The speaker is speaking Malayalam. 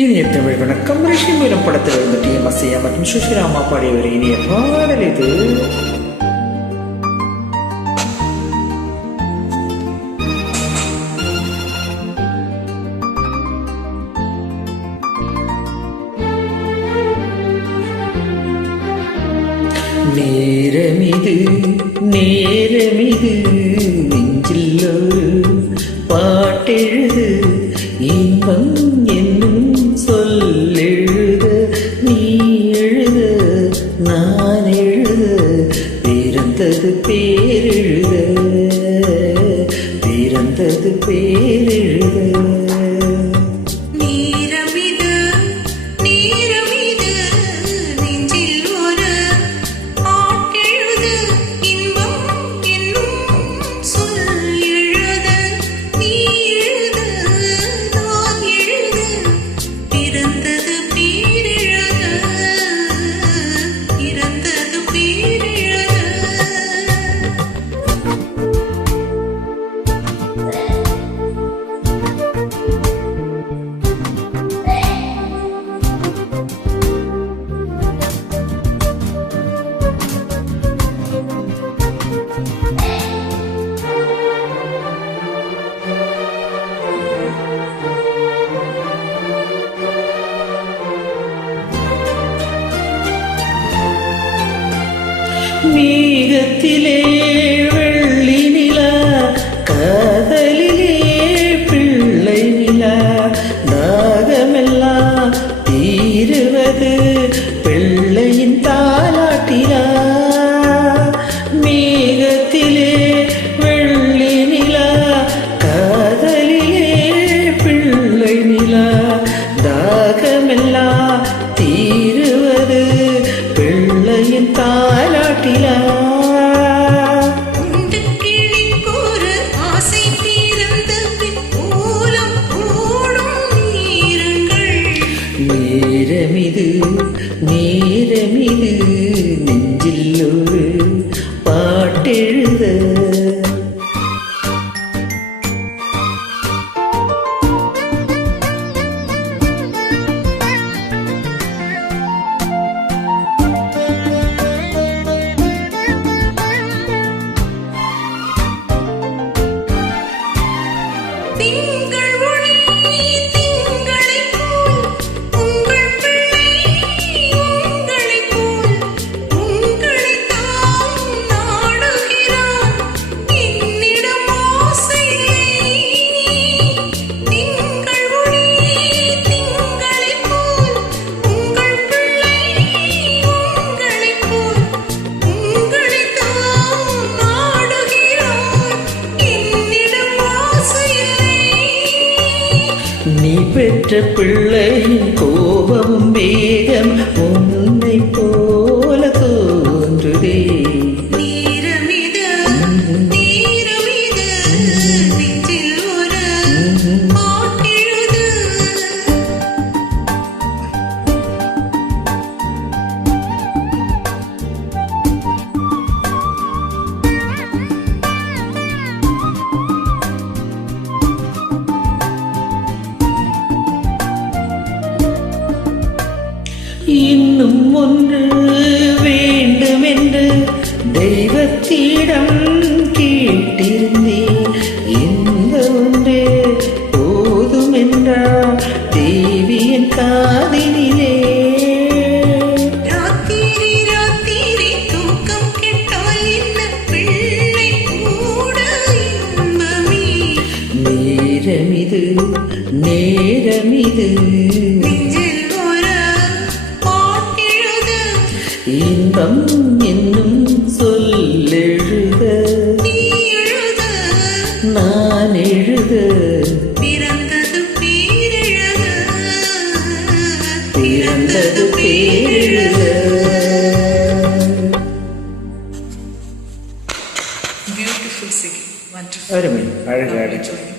ഇനി എത്ര വേണം കമ്പ്രീഷ്യൻ മൂലം പടത്തിൽ വന്നിട്ട് ഈ മസ് ചെയ്യാൻ പറ്റും സുശീലാമ പാടിയവരെ ഇനി പാടലിത് നേരമിത് നേരമിത് നെഞ്ചില്ല പാട്ടെഴു எழுத பிறந்தது பேரெழுத பிறந்தது பேரெழுத நின்றது பிள்ளையின் தாலாட்டியா மேகத்திலே வெள்ளி நிலா காதலிலே பிள்ளை நிலா தாகமெல்லாம் தீருவது பிள்ளையின் தாலா നേരമിത് നേരമിത് നെഞ്ചില്ലൊരു பெற்ற பிள்ளை கோபம் வேகம் ഇന്നും ഒന്ന് വേണ്ടുമെന്ന് ദൈവത്തിടം കേട്ടിരുന്നേ പോതുമെന്ന ദേവിയൻ കാതിലെ നേരമിത് നേരമിത് നേരമിത് இன்பம் என்னும் சொல்லெழுத நான் எழுத பிறந்தது பேரெழுத பிறந்தது பேரெழுத அருமை அழகு அழகு